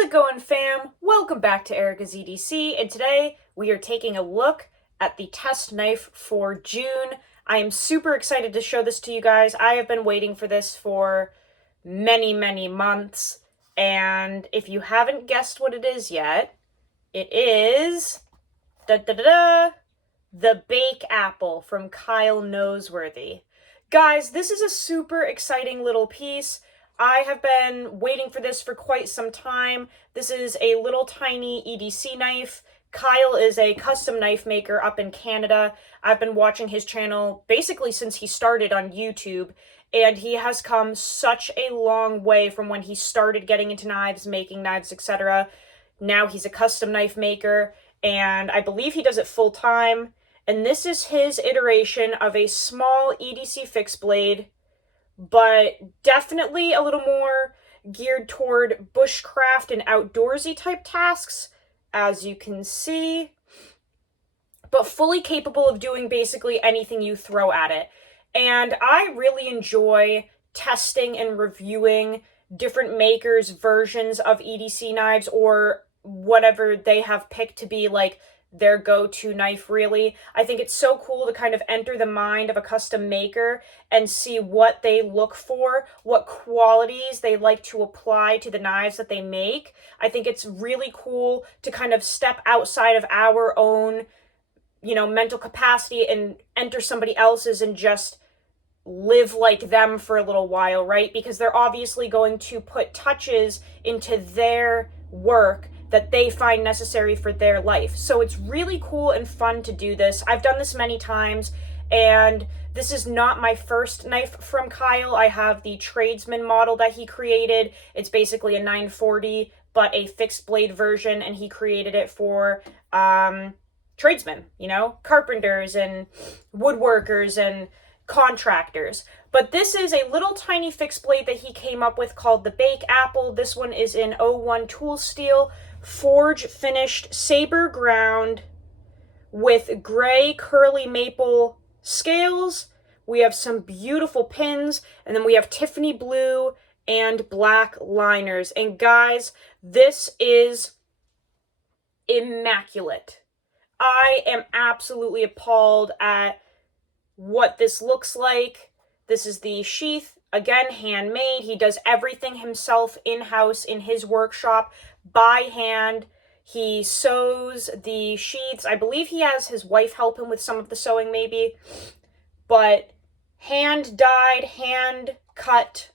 it going, fam? Welcome back to Erica's EDC, and today we are taking a look at the test knife for June. I am super excited to show this to you guys. I have been waiting for this for many months, and if you haven't guessed what it is yet, it is the Bake Apple from Kyle Noseworthy. Guys, this is a super exciting little piece. I have been waiting for this for quite some time. This is a little tiny EDC knife. Kyle is a custom knife maker up in Canada. I've been watching his channel basically since he started on YouTube, and he has come such a long way from when he started getting into knives, making knives, etc. Now he's a custom knife maker, and I believe he does it full time. And this is his iteration of a small EDC fixed blade, but definitely a little more geared toward bushcraft and outdoorsy type tasks, as you can see, but fully capable of doing basically anything you throw at it. And I really enjoy testing and reviewing different makers' versions of EDC knives, or whatever they have picked to be like their go-to knife, really. I think it's so cool to kind of enter the mind of a custom maker and see what they look for, what qualities they like to apply to the knives that they make. I think it's really cool to kind of step outside of our own, mental capacity and enter somebody else's and just live like them for a little while, right? Because they're obviously going to put touches into their work that they find necessary for their life. So it's really cool and fun to do this. I've done this many times, and this is not my first knife from Kyle. I have the Tradesman model that he created. It's basically a 940, but a fixed blade version, and he created it for tradesmen, carpenters and woodworkers and contractors. But this is a little tiny fixed blade that he came up with called the Bake Apple. This one is in 01 tool steel, forge finished saber ground with gray curly maple scales. We have some beautiful pins, and then we have Tiffany blue and black liners. And guys, this is immaculate. I am absolutely appalled at what this looks like. This is the sheath, again, handmade. He does everything himself in-house in his workshop by hand. He sews the sheaths. I believe he has his wife help him with some of the sewing, maybe, but hand dyed, hand cut,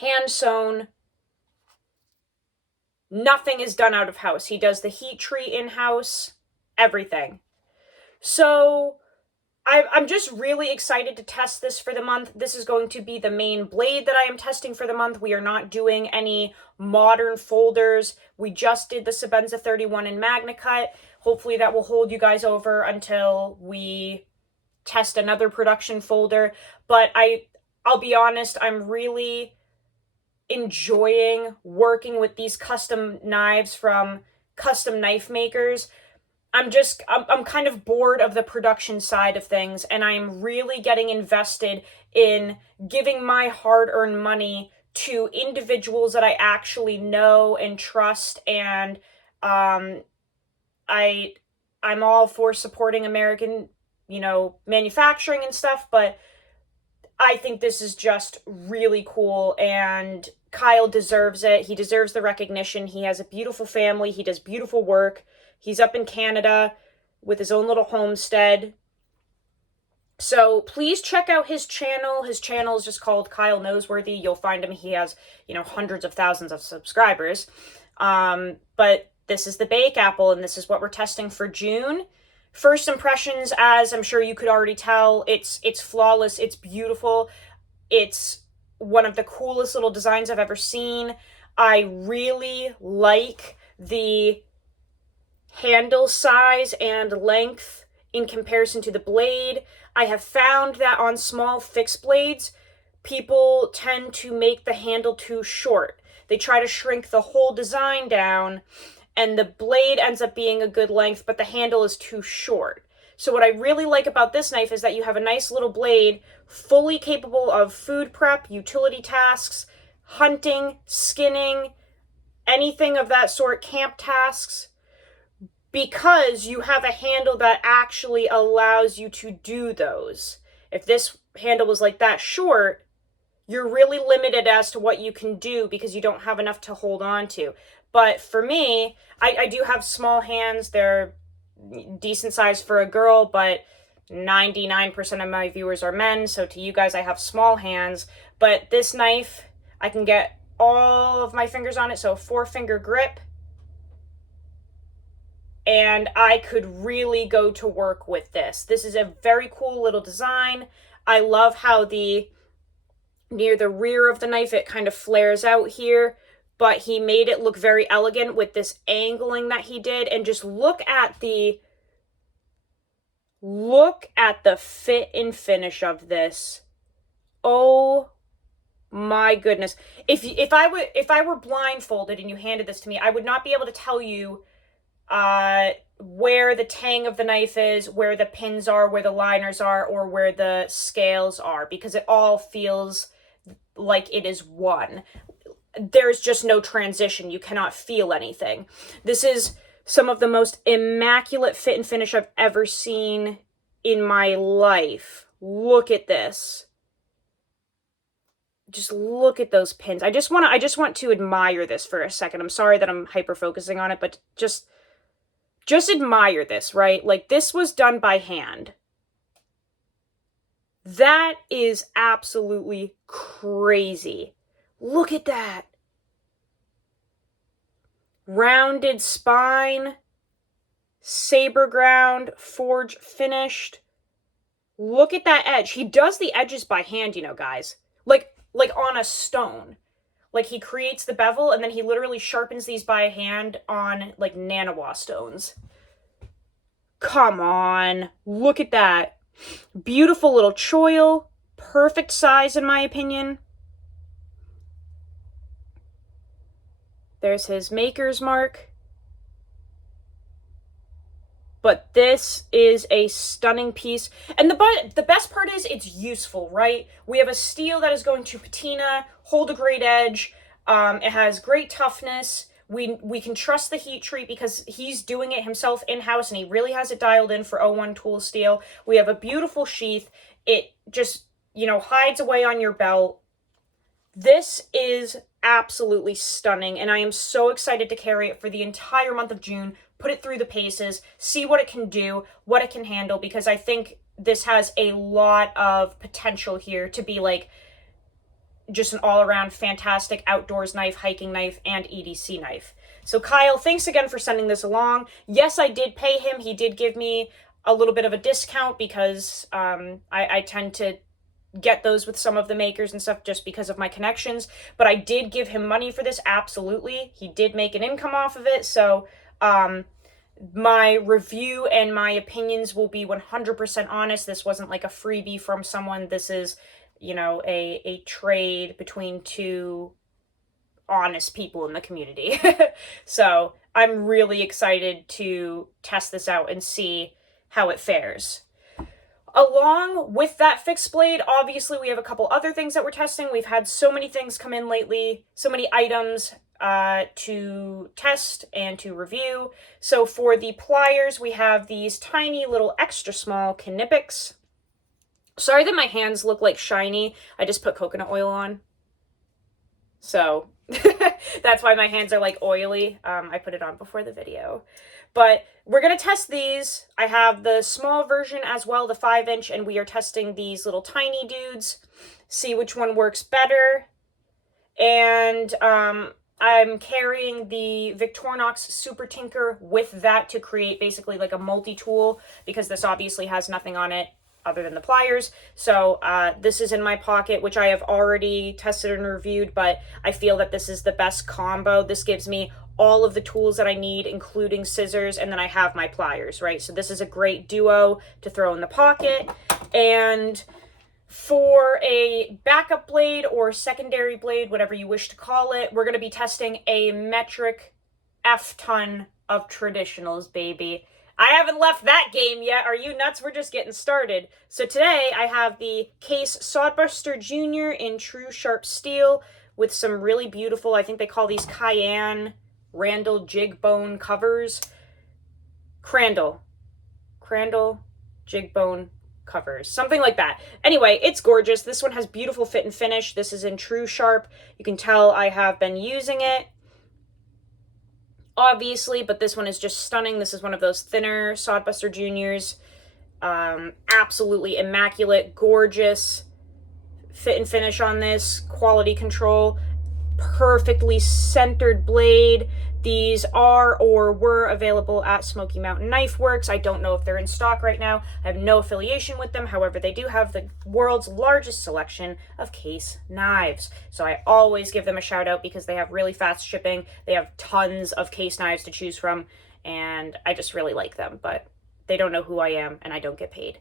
hand sewn. Nothing is done out of house. He does the heat tree in-house, everything. So I'm just really excited to test this for the month. This is going to be the main blade that I am testing for the month. We are not doing any modern folders. We just did the Sebenza 31 in MagnaCut. Hopefully that will hold you guys over until we test another production folder. But I'll be honest, I'm really enjoying working with these custom knives from custom knife makers. I'm kind of bored of the production side of things, and I'm really getting invested in giving my hard-earned money to individuals that I actually know and trust, and I'm all for supporting American, manufacturing and stuff, but I think this is just really cool, and Kyle deserves it. He deserves the recognition. He has a beautiful family. He does beautiful work. He's up in Canada with his own little homestead. So please check out his channel. His channel is just called Kyle Noseworthy. You'll find him. He has, hundreds of thousands of subscribers. But this is the Bake Apple, and this is what we're testing for June. First impressions, as I'm sure you could already tell, it's flawless. It's beautiful. It's one of the coolest little designs I've ever seen. I really like the handle size and length in comparison to the blade. I have found that on small fixed blades, people tend to make the handle too short. They try to shrink the whole design down, and the blade ends up being a good length, but the handle is too short. So what I really like about this knife is that you have a nice little blade, fully capable of food prep, utility tasks, hunting, skinning, anything of that sort, camp tasks, because you have a handle that actually allows you to do those. If this handle was like that short, you're really limited as to what you can do because you don't have enough to hold on to. But for me, I do have small hands. They're decent size for a girl, but 99% of my viewers are men. So to you guys, I have small hands. But this knife, I can get all of my fingers on it. So 4-finger grip. And I could really go to work with this. This is a very cool little design. I love how near the rear of the knife, it kind of flares out here, but he made it look very elegant with this angling that he did. And just look at the fit and finish of this. Oh my goodness. If I were blindfolded and you handed this to me, I would not be able to tell you where the tang of the knife is, where the pins are, where the liners are, or where the scales are, because it all feels like it is one. There's just no transition. You cannot feel anything. This is some of the most immaculate fit and finish I've ever seen in my life. Look at this. Just look at those pins. I just want to admire this for a second. I'm sorry that I'm hyper focusing on it, but just admire this, right? Like, this was done by hand. That is absolutely crazy. Look at that. Rounded spine, saber ground, forge finished. Look at that edge. He does the edges by hand, you know, guys. Like on a stone. Like, he creates the bevel and then he literally sharpens these by hand on like Nanawa stones. Come on. Look at that. Beautiful little choil. Perfect size in my opinion. There's his maker's mark. But this is a stunning piece. And the best part is it's useful, right? We have a steel that is going to patina, hold a great edge. It has great toughness. We can trust the heat treat because he's doing it himself in-house and he really has it dialed in for O1 tool steel. We have a beautiful sheath. It just, you know, hides away on your belt. This is absolutely stunning, and I am so excited to carry it for the entire month of June, put it through the paces, see what it can do, what it can handle, because I think this has a lot of potential here to be like just an all-around fantastic outdoors knife, hiking knife, and EDC knife. So Kyle, thanks again for sending this along. Yes, I did pay him. He did give me a little bit of a discount because I tend to get those with some of the makers and stuff just because of my connections, but I did give him money for this, absolutely. He did make an income off of it, so my review and my opinions will be 100% honest. This wasn't like a freebie from someone. This is, you know, a trade between two honest people in the community. So I'm really excited to test this out and see how it fares. Along with that fixed blade, obviously we have a couple other things that we're testing. We've had so many things come in lately, so many items to test and to review. So for the pliers, we have these tiny little extra small Knipex. Sorry that my hands look like shiny. I just put coconut oil on. So that's why my hands are like oily. I put it on before the video. But we're going to test these. I have the small version as well, the 5-inch, and we are testing these little tiny dudes. See which one works better. And I'm carrying the Victorinox Super Tinker with that to create basically like a multi-tool, because this obviously has nothing on it other than the pliers. So this is in my pocket, which I have already tested and reviewed, but I feel that this is the best combo. This gives me all of the tools that I need, including scissors, and then I have my pliers, right? So this is a great duo to throw in the pocket. And for a backup blade or secondary blade, whatever you wish to call it, we're going to be testing a metric F-ton of traditionals, baby. I haven't left that game yet. Are you nuts? We're just getting started. So today I have the Case Sodbuster Jr. in True Sharp Steel with some really beautiful, I think they call these Cayenne Randall jig bone covers. Crandall jig bone covers, something like that. Anyway, it's gorgeous. This one has beautiful fit and finish. This is in True Sharp. You can tell I have been using it, obviously, but this one is just stunning. This is one of those thinner Sodbuster Juniors. Absolutely immaculate, gorgeous fit and finish on this, quality control, perfectly centered blade. These are or were available at Smoky Mountain Knife Works. I don't know if they're in stock right now. I have no affiliation with them. However, they do have the world's largest selection of case knives. So I always give them a shout out because they have really fast shipping. They have tons of case knives to choose from, and I just really like them, but they don't know who I am and I don't get paid.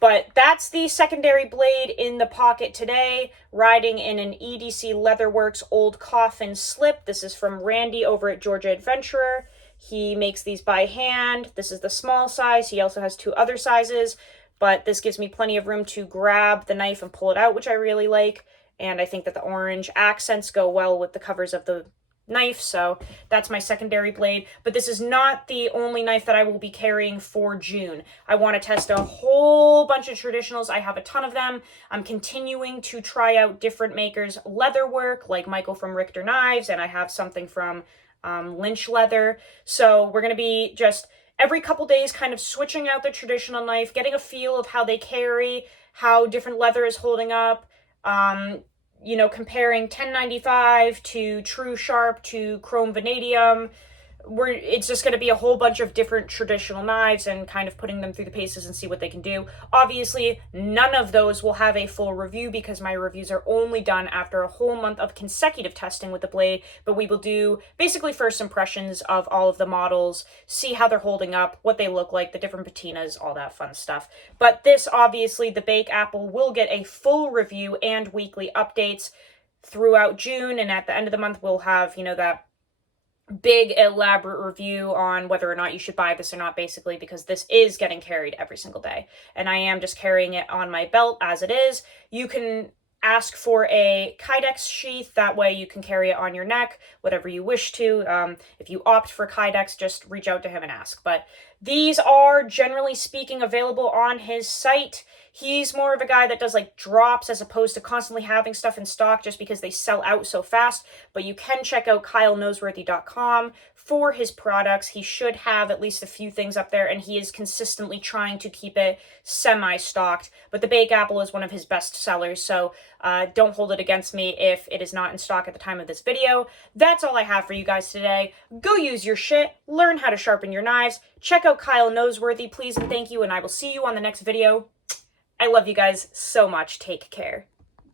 But that's the secondary blade in the pocket today, riding in an EDC Leatherworks Old Coffin slip. This is from Randy over at Georgia Adventurer. He makes these by hand. This is the small size. He also has 2 other sizes, but this gives me plenty of room to grab the knife and pull it out, which I really like. And I think that the orange accents go well with the covers of the knife, so that's my secondary blade. But this is not the only knife that I will be carrying for June. I want to test a whole bunch of traditionals. I have a ton of them. I'm continuing to try out different makers' leather work, like Michael from Richter Knives, and I have something from Lynch Leather. So we're going to be just every couple days kind of switching out the traditional knife, getting a feel of how they carry, how different leather is holding up, you know, comparing 1095 to True Sharp to Chrome Vanadium. It's just going to be a whole bunch of different traditional knives and kind of putting them through the paces and see what they can do. Obviously, none of those will have a full review because my reviews are only done after a whole month of consecutive testing with the blade, but we will do basically first impressions of all of the models, see how they're holding up, what they look like, the different patinas, all that fun stuff. But this, obviously, the Bake Apple will get a full review and weekly updates throughout June, and at the end of the month, we'll have, you know, that big elaborate review on whether or not you should buy this or not, basically, because this is getting carried every single day and I am just carrying it on my belt as it is. You can ask for a Kydex sheath, that way you can carry it on your neck, whatever you wish to. If you opt for Kydex, just reach out to him and ask. But these are, generally speaking, available on his site. He's more of a guy that does like drops as opposed to constantly having stuff in stock just because they sell out so fast. But you can check out KyleNoseworthy.com for his products. He should have at least a few things up there, and he is consistently trying to keep it semi-stocked. But the Bake Apple is one of his best sellers, so don't hold it against me if it is not in stock at the time of this video. That's all I have for you guys today. Go use your shit, learn how to sharpen your knives, check out Kyle Noseworthy, please and thank you, and I will see you on the next video. I love you guys so much. Take care.